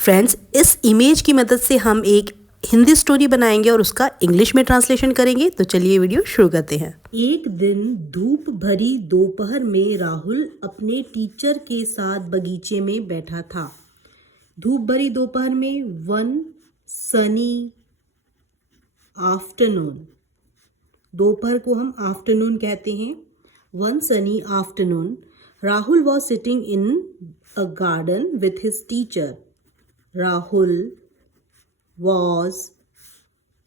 Friends, इस image की मदद से हम एक हिंदी स्टोरी बनाएंगे और उसका इंग्लिश में ट्रांसलेशन करेंगे। तो चलिए वीडियो शुरू करते हैं। एक दिन धूप भरी दोपहर में राहुल अपने टीचर के साथ बगीचे में बैठा था। धूप भरी दोपहर में वन सनी आफ्टरनून, दोपहर को हम आफ्टरनून कहते हैं। One Sunny afternoon, Rahul was sitting in a garden with his teacher. Rahul was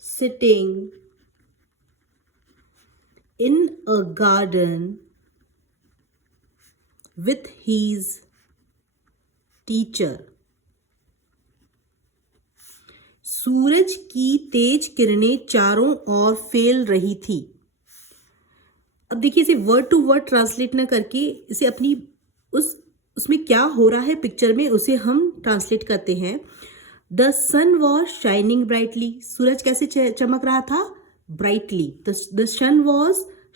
sitting in a garden with his teacher. सूरज की तेज किरणें चारों ओर फैल रही थी। अब देखिए, इसे वर्ड टू वर्ड ट्रांसलेट ना करके इसे अपनी उसमें क्या हो रहा है पिक्चर में उसे हम ट्रांसलेट करते हैं। The sun was shining brightly, सूरज कैसे चमक रहा था? Brightly. The sun was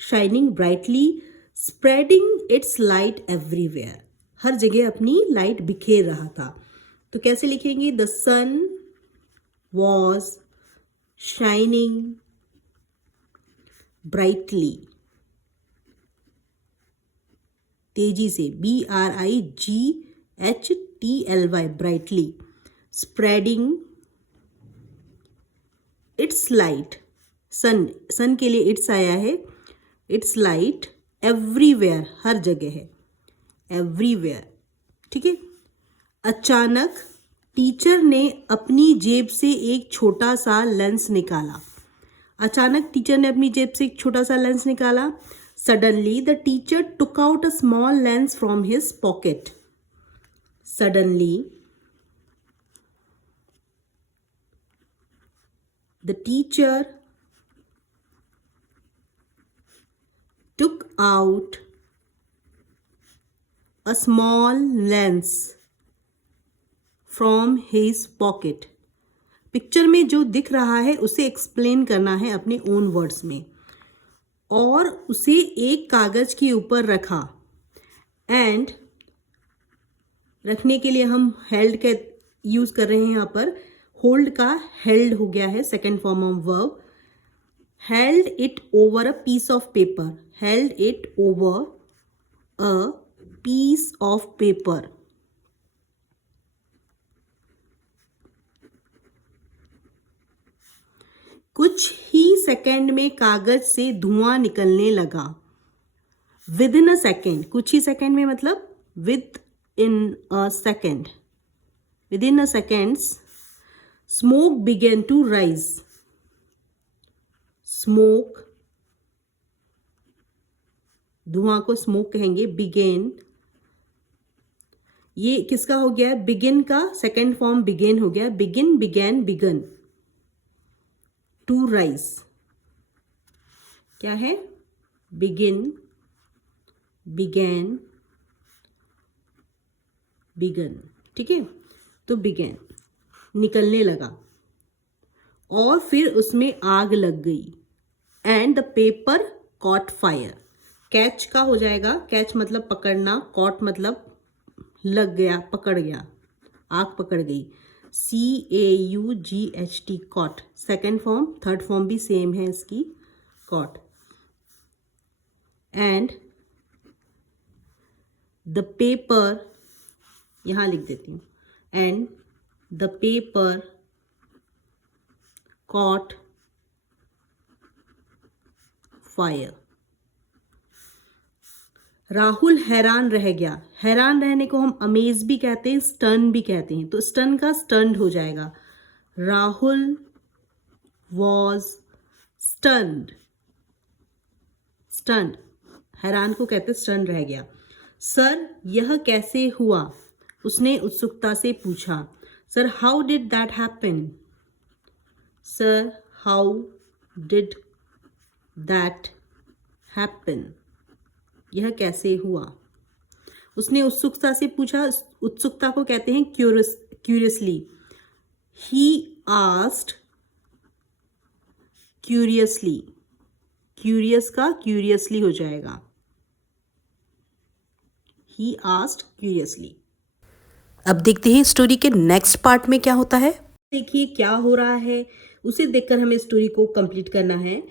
shining brightly, spreading its light everywhere, हर जगह अपनी लाइट बिखेर रहा था। तो कैसे लिखेंगे? The sun was shining brightly, तेजी से, BRIGHTLY, brightly, spreading its light, sun के लिए इट्स आया है, its light everywhere, हर जगह है, everywhere, ठीक है। अचानक टीचर ने अपनी जेब से एक छोटा सा लेंस निकाला। अचानक टीचर ने अपनी जेब से एक छोटा सा लेंस निकाला। Suddenly the teacher took out a small lens from his pocket. Suddenly the teacher took out a small lens from his pocket. Picture में जो दिख रहा है उसे एक्सप्लेन करना है अपने ओन वर्ड्स में, और उसे एक कागज के ऊपर रखा। एंड रखने के लिए हम हेल्ड का यूज कर रहे हैं यहाँ पर। होल्ड का हेल्ड हो गया है second form of verb. Held it over a piece of paper, held it over a piece of paper. कुछ ही सेकेंड में कागज से धुआं निकलने लगा। विद इन अ सेकेंड, कुछ ही सेकेंड में मतलब with in a second, with in a seconds smoke began to rise. Smoke, धुआं को smoke कहेंगे। began, ये किसका हो गया है? begin का सेकेंड फॉर्म begin हो गया। begin, began, begun, to rise क्या है? begin, began, begun, ठीक है। तो began, निकलने लगा और फिर उसमें आग लग गई। And the paper cot fire, catch का हो जाएगा, कैच मतलब पकड़ना, कॉट मतलब लग गया, पकड़ गया, आग पकड़ गई। CAUGHT, caught, second form, third form भी सेम है इसकी, कॉट। एंड द पेपर, यहां लिख देती हूं, and the paper caught fire. Rahul हैरान रह गया। हैरान रहने को हम अमेज भी कहते हैं, स्टन भी कहते हैं। तो स्टन का स्टन्ड हो जाएगा। राहुल वॉज स्टन्ड, स्टन्ड, हैरान को कहते स्टन रह गया। सर, यह कैसे हुआ? उसने उत्सुकता से पूछा। Sir, how did that happen? Sir, how did that happen? यह कैसे हुआ? उसने उत्सुकता से पूछा। उत्सुकता को कहते हैं curiously. He asked curiously. Curious का curiously हो जाएगा। He asked curiously. अब देखते हैं स्टोरी के नेक्स्ट पार्ट में क्या होता है। देखिए क्या हो रहा है, उसे देखकर हमें स्टोरी को कंप्लीट करना है।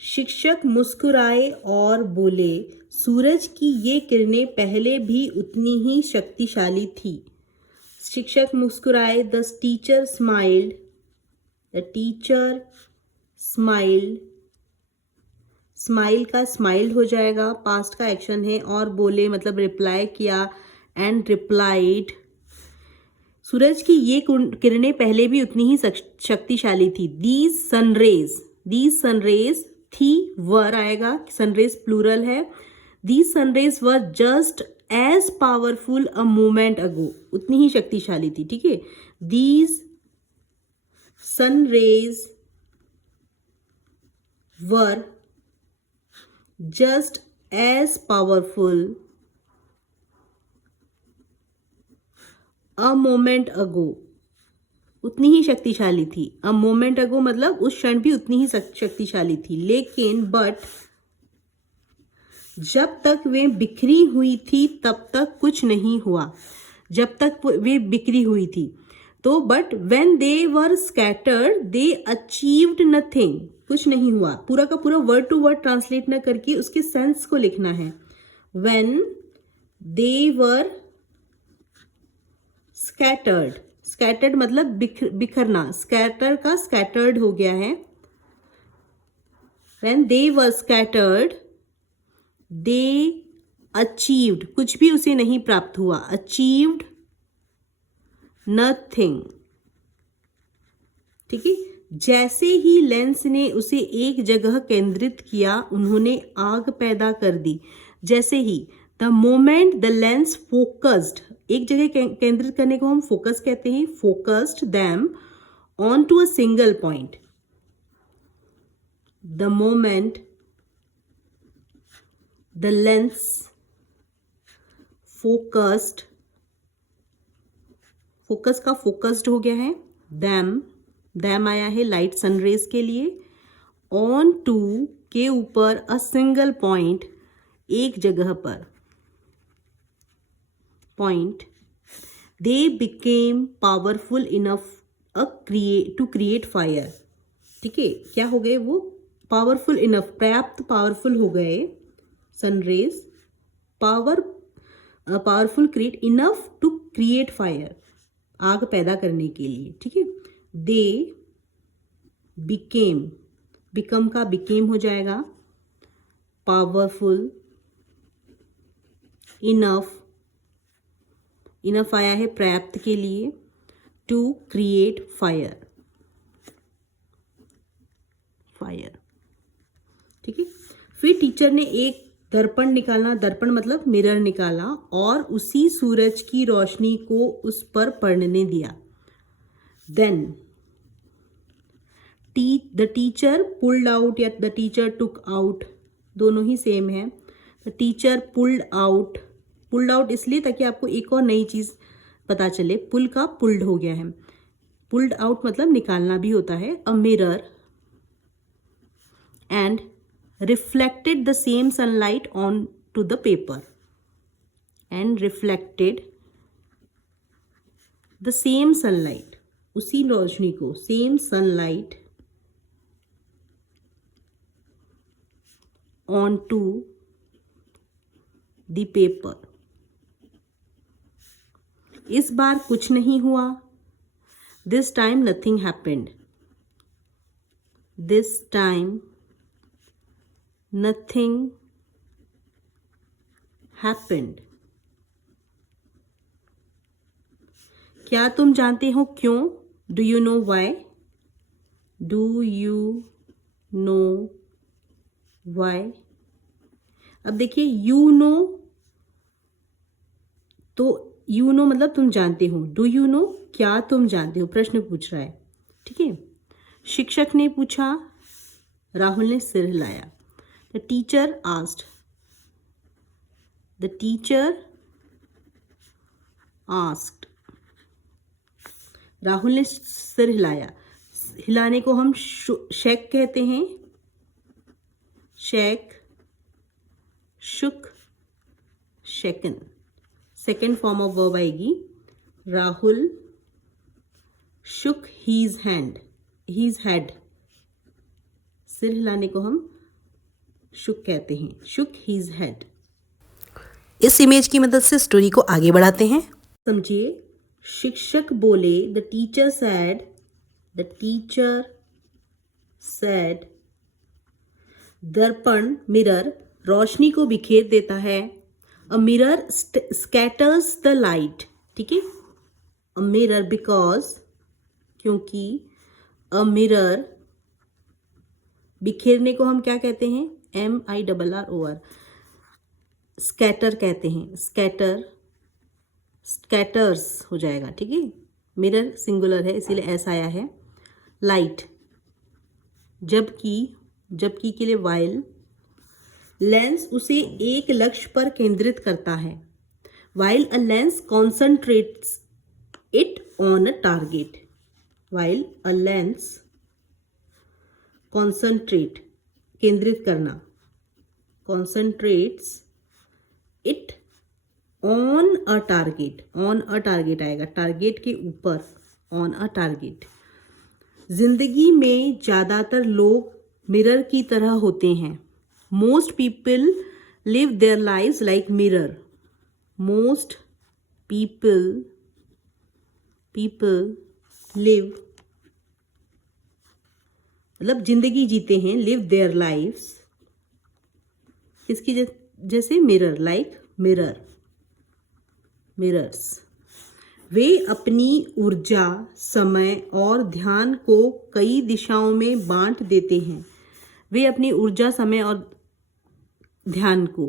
शिक्षक मुस्कुराए और बोले, सूरज की ये किरणें पहले भी उतनी ही शक्तिशाली थी। शिक्षक मुस्कुराए, the teacher smiled, the teacher smiled, smile का स्माइल्ड हो जाएगा, पास्ट का एक्शन है, और बोले मतलब रिप्लाई किया, एंड रिप्लाइड। सूरज की ये किरणें पहले भी उतनी ही शक्तिशाली थी। दीज सनरेज थी, वर आएगा, सनरेज प्लूरल है। These sunrays were just as powerful a moment ago, उतनी ही शक्तिशाली थी, ठीक है। These sunrays were just as powerful a moment ago, उतनी ही शक्तिशाली थी। अ मोमेंट अगो मतलब उस क्षण भी उतनी ही शक्तिशाली थी। लेकिन बट, जब तक वे बिखरी हुई थी तब तक कुछ नहीं हुआ। जब तक वे बिखरी हुई थी तो, but when they were scattered they achieved nothing, कुछ नहीं हुआ। पूरा का पूरा वर्ड टू वर्ड ट्रांसलेट न करके उसके सेंस को लिखना है। When they were scattered, scattered मतलब बिखरना, स्कैटर का स्कैटर्ड हो गया है। When they were scattered they achieved, कुछ भी उसे नहीं प्राप्त हुआ। अचीव्ड नथिंग, ठीक है। जैसे ही लेंस ने उसे एक जगह केंद्रित किया उन्होंने आग पैदा कर दी। जैसे ही, the moment the lens focused, एक जगह केंद्रित करने को हम फोकस कहते हैं, focused them on to a single point. The moment the lens focused, focus का फोकस्ड हो गया है। दैम आया है लाइट सनरेज के लिए। ऑन टू के ऊपर, अ सिंगल पॉइंट, एक जगह पर, point. They became powerful enough to create fire, ठीक है। क्या हो गए वो? पावरफुल इनफ, पर्याप्त पावरफुल हो गए। Sun rays powerful create, enough to create fire, आग पैदा करने के लिए, ठीक है। दे बिकेम, बिकम का बिकेम हो जाएगा। पावरफुल, इनफ, इनफ आया है पर्याप्त के लिए। टू क्रिएट फायर, फायर, ठीक है। फिर टीचर ने एक दर्पण निकाला, दर्पण मतलब मिरर निकाला, और उसी सूरज की रोशनी को उस पर पड़ने दिया। Then the teacher pulled out, या द टीचर टुक आउट, दोनों ही सेम है। The teacher pulled out, pulled out इसलिए ताकि आपको एक और नई चीज पता चले। पुल का पुल्ड हो गया है, पुल्ड आउट मतलब निकालना भी होता है। A mirror and reflected the same sunlight on to the paper, and reflected the same sunlight, उसी रोशनी को, same sunlight onto the paper। इस बार कुछ नहीं हुआ। This time nothing happened, this time nothing happened। क्या तुम जानते हो क्यों? Do you know why, do you know why. अब देखिए, यू नो, तो यू नो मतलब तुम जानते हो। डू यू नो, क्या तुम जानते हो, प्रश्न पूछ रहा है, ठीक है। शिक्षक ने पूछा, राहुल ने सिर हिलाया। The teacher asked, the teacher asked, Rahul ने सिर हिलाया। हिलाने को हम शेक कहते हैं, shake, shook, shaken, second form of verb आएगी। राहुल shook his head, सिर हिलाने को हम shook कहते हैं, shook his head। इस इमेज की मदद से स्टोरी को आगे बढ़ाते हैं। समझिए, शिक्षक बोले, the teacher said, दर्पण मिरर रोशनी को बिखेर देता है। A mirror scatters the light, ठीक है। अ मिरर बिकॉज, क्योंकि अ मिरर बिखेरने को हम क्या कहते हैं, MIRROR, स्कैटर कहते हैं। स्कैटर्स हो जाएगा, ठीक है। मिरर सिंगुलर है इसीलिए एस आया है। लाइट, जबकि के लिए वाइल, लेंस उसे एक लक्ष्य पर केंद्रित करता है। While a lens concentrates it on a target, while a lens concentrate केंद्रित करना, concentrates it on a target आएगा, टारगेट के ऊपर, ऑन अ टारगेट। जिंदगी में ज्यादातर लोग मिरर की तरह होते हैं। Most people live their lives like mirror, most people live, मतलब जिंदगी जीते हैं, लिव देयर लाइव्स, इसकी जैसे मिरर, लाइक मिरर्स। वे अपनी ऊर्जा, समय और ध्यान को कई दिशाओं में बांट देते हैं। वे अपनी ऊर्जा, समय और ध्यान को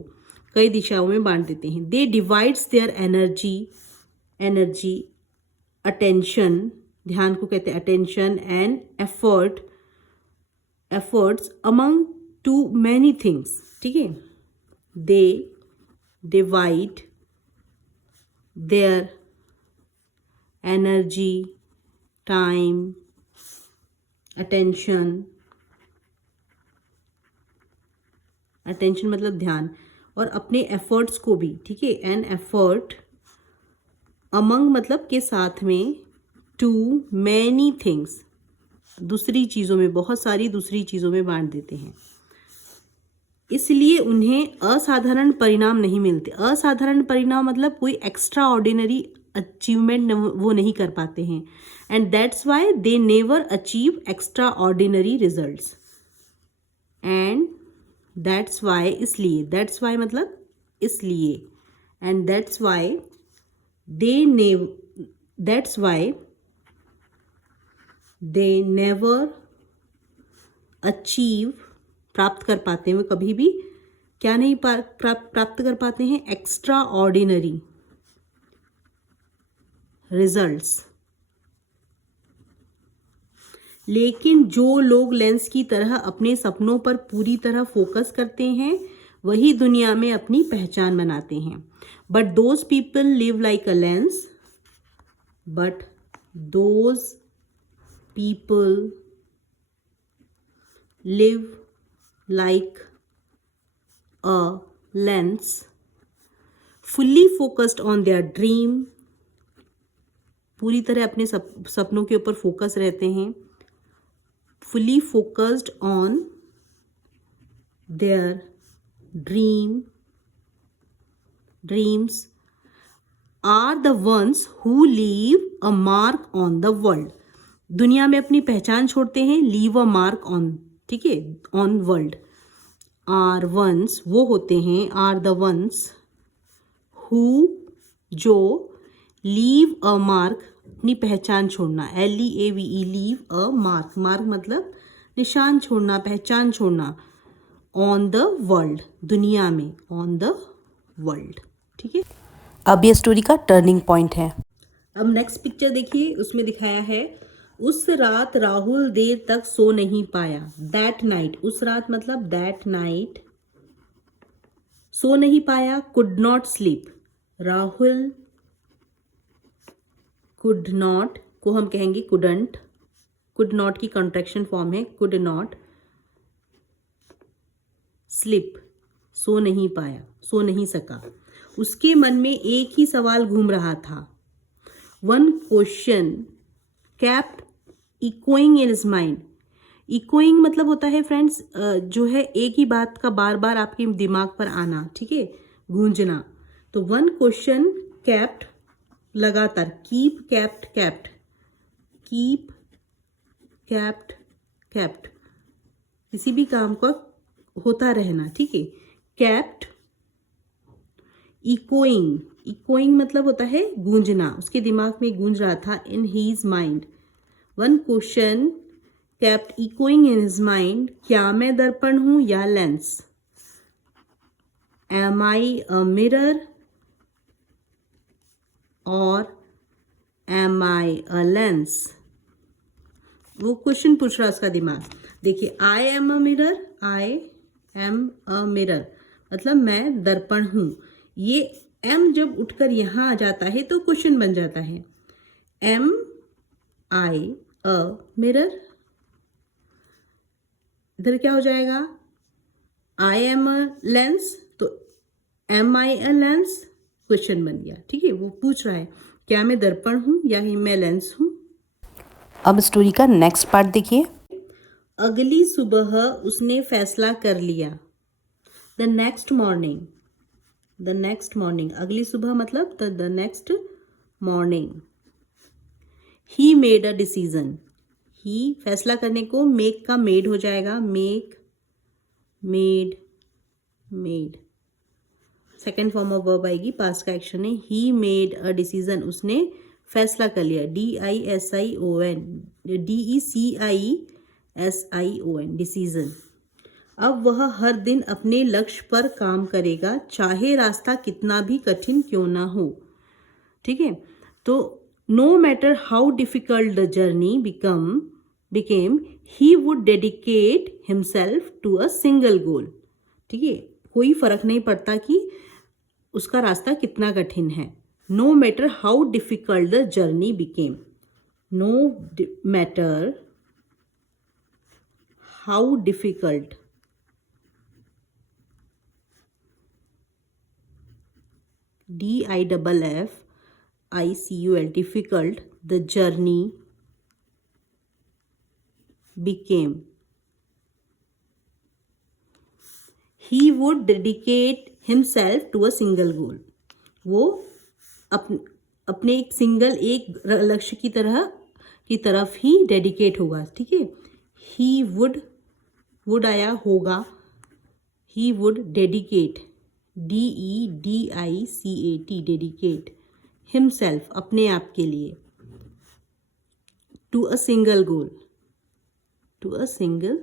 कई दिशाओं में बांट देते हैं। They divides their energy, attention, ध्यान को कहते हैं attention, and efforts among too many things, ठीक है। They divide their energy, time, attention मतलब ध्यान, और अपने एफर्ट्स को भी, ठीक है। एन एफर्ट, अमंग मतलब के साथ में, टू मैनी थिंग्स, दूसरी चीज़ों में, बहुत सारी दूसरी चीज़ों में बांट देते हैं। इसलिए उन्हें असाधारण परिणाम नहीं मिलते। असाधारण परिणाम मतलब कोई एक्स्ट्रा ऑर्डिनरी अचीवमेंट वो नहीं कर पाते हैं। And that's why they never achieve extra ordinary results. And that's why, इसलिए, दैट्स वाई मतलब इसलिए, and that's why they never achieve, प्राप्त कर पाते हैं, वे कभी भी क्या नहीं प्राप्त कर पाते हैं, एक्स्ट्रा ऑर्डिनरी रिजल्ट्स। लेकिन जो लोग लेंस की तरह अपने सपनों पर पूरी तरह फोकस करते हैं, वही दुनिया में अपनी पहचान बनाते हैं। But those people live like a lens, but those people live like a lens, fully focused on their dream, पूरी तरह अपने सपनों के ऊपर फोकस रहते हैं। Fully focused on their dreams are the ones who leave a mark on the world, दुनिया में अपनी पहचान छोड़ते हैं, लीव अ मार्क ऑन, ठीक है, ऑन वर्ल्ड। आर वंस, वो होते हैं, आर द वंस हु, जो, लीव अ मार्क, अपनी पहचान छोड़ना, LEAVE, leave a mark, mark मतलब निशान छोड़ना, पहचान छोड़ना, ऑन द वर्ल्ड, दुनिया में, ऑन द वर्ल्ड, ठीक है। अब ये स्टोरी का टर्निंग पॉइंट है। अब नेक्स्ट पिक्चर देखिए, उसमें दिखाया है, उस रात राहुल देर तक सो नहीं पाया। दैट नाइट, उस रात मतलब दैट नाइट, सो नहीं पाया, could not sleep. Rahul could not को हम कहेंगे कुडंट, कुड नॉट की कॉन्ट्रैक्शन फॉर्म है, कुड नॉट स्लिप, सो नहीं पाया, सो नहीं सका। उसके मन में एक ही सवाल घूम रहा था, one question kept echoing in his mind. Echoing मतलब होता है फ्रेंड्स जो है एक ही बात का बार बार आपके दिमाग पर आना, ठीक है, गूंजना. तो वन क्वेश्चन कैप्ट लगातार, keep kept kept, keep kept kept, किसी भी काम का होता रहना, ठीक है. कैप्ट इकोइंग, इकोइंग मतलब होता है गूंजना, उसके दिमाग में गूंज रहा था. In his mind, one question kept echoing in his mind, क्या मैं दर्पण हूं या lens? Am I a mirror or am I a lens? वो क्वेश्चन पूछ रहा उसका दिमाग. देखिए, I am a mirror, I am a mirror मतलब मैं दर्पण हूं. ये M जब उठकर यहां आ जाता है तो क्वेश्चन बन जाता है. Am I a mirror? इधर क्या हो जाएगा? आई एम अ लेंस, तो am I a lens question बन गया, ठीक है. वो पूछ रहा है क्या मैं दर्पण हूं या मैं लेंस हूं. अब स्टोरी का नेक्स्ट पार्ट देखिए. अगली सुबह उसने फैसला कर लिया. The next morning, the next morning, अगली सुबह मतलब the next morning. He made a decision. ही फैसला करने को मेक का मेड हो जाएगा. Make, made, made second form of verb आएगी, पास्ट का एक्शन है. ही मेड अ डिसीजन, उसने फैसला कर लिया. DISION, DECISION, decision. अब वह हर दिन अपने लक्ष्य पर काम करेगा, चाहे रास्ता कितना भी कठिन क्यों ना हो, ठीक है. तो no matter how difficult the journey became, he would dedicate himself to a single goal. ठीक है, कोई फर्क नहीं पड़ता कि उसका रास्ता कितना कठिन है. No matter how difficult the journey became, no matter how difficult DIFFICUL, difficult, the journey became, he would dedicate himself to a single goal. वो अपने एक सिंगल, एक लक्ष्य की तरफ ही डेडिकेट होगा, ठीक है. ही वुड आया होगा, he would dedicate, DEDICAT, dedicate, himself अपने आप के लिए, to a single goal, to a single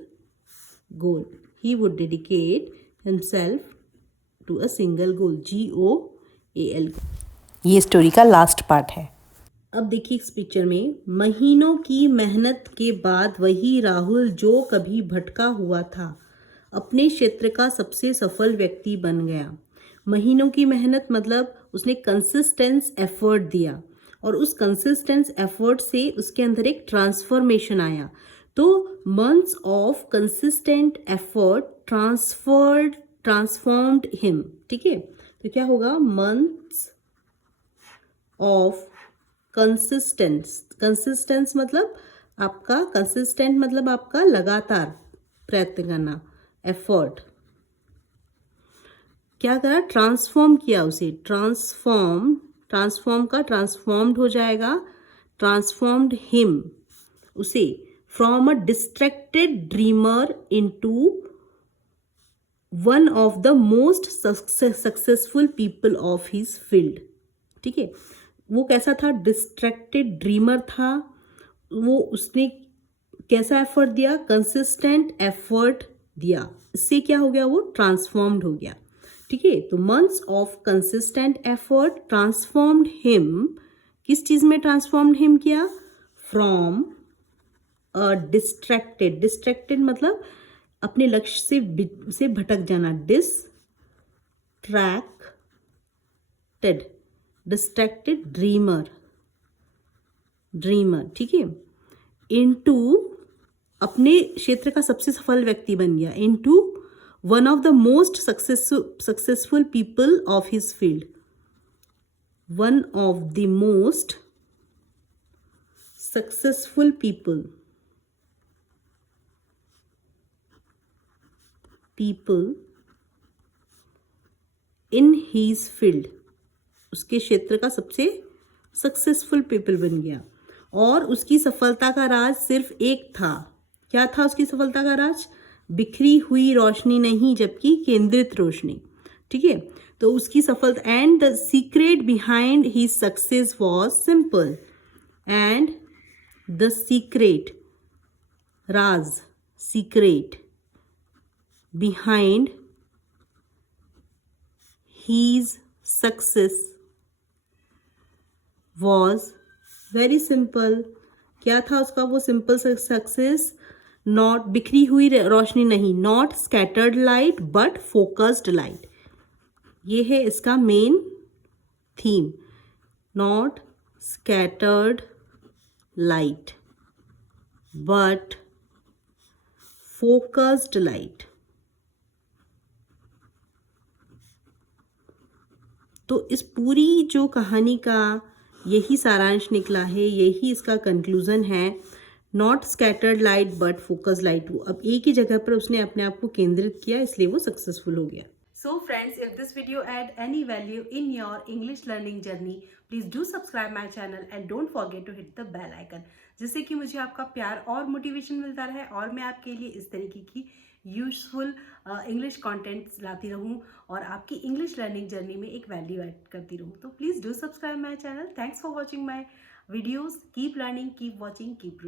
goal. He would dedicate himself to a single goal, GOAL. ये स्टोरी का लास्ट पार्ट है. अब देखिए इस पिक्चर में, महीनों की मेहनत के बाद वही राहुल जो कभी भटका हुआ था अपने क्षेत्र का सबसे सफल व्यक्ति बन गया. महीनों की मेहनत मतलब उसने कंसिस्टेंस एफर्ट दिया और उस कंसिस्टेंस एफर्ट से उसके अंदर एक ट्रांसफॉर्मेशन आया. तो months of consistent effort transformed him, ठीक है. तो क्या होगा? मंथ्स ऑफ कंसिस्टेंस मतलब आपका, कंसिस्टेंट मतलब आपका लगातार प्रयत्न करना, एफर्ट. क्या करा? ट्रांसफॉर्म किया उसे. ट्रांसफॉर्म का ट्रांसफॉर्म्ड हो जाएगा, ट्रांसफॉर्म्ड हिम, उसे from a distracted dreamer into one of the most successful people of his field, ठीक है. वो कैसा था? डिस्ट्रैक्टेड ड्रीमर था. वो उसने कैसा एफर्ट दिया? कंसिस्टेंट एफर्ट दिया. इससे क्या हो गया? वो ट्रांसफॉर्म्ड हो गया, ठीक है. तो months of consistent effort transformed him. किस चीज में ट्रांसफॉर्म्ड हिम किया? फ्रॉम अ डिस्ट्रैक्टेड मतलब अपने लक्ष्य से भटक जाना. डिस्ट्रैक्टेड ड्रीमर, ठीक है. इनटू अपने क्षेत्र का सबसे सफल व्यक्ति बन गया. Into one of the most successful people of his field. One of the most successful people in his field, उसके क्षेत्र का सबसे सक्सेसफुल पीपल बन गया। और उसकी सफलता का राज सिर्फ एक था। क्या था उसकी सफलता का राज? बिखरी हुई रोशनी नहीं, जबकि केंद्रित रोशनी। ठीक है, तो उसकी सफलता, and the secret behind his success was simple, and the secret, Raj, secret behind his success was very simple। क्या था उसका वो सिंपल सक्सेस? नॉट बिखरी हुई रोशनी नहीं, not scattered light but focused light. ये है इसका main theme, not scattered light but focused light. तो इस पूरी जो कहानी का यही सारांश निकला है, यही इसका कंक्लूजन है, not scattered light but focus light. वो अब एक ही जगह पर उसने अपने आप को केंद्रित किया, इसलिए वो सक्सेसफुल हो गया। So friends, if this video add any value in your English learning journey, please do subscribe my channel and don't forget to hit the bell icon, जिससे कि मुझे आपका प्यार और मोटिवेशन मिलता रहे और मैं आपके लिए इस तरीके की यूजफुल इंग्लिश कंटेंट्स लाती रहूं और आपकी इंग्लिश लर्निंग जर्नी में एक वैल्यू ऐड करती रहूं। तो please do subscribe my channel. Thanks for watching my videos. Keep learning, keep watching, keep growing.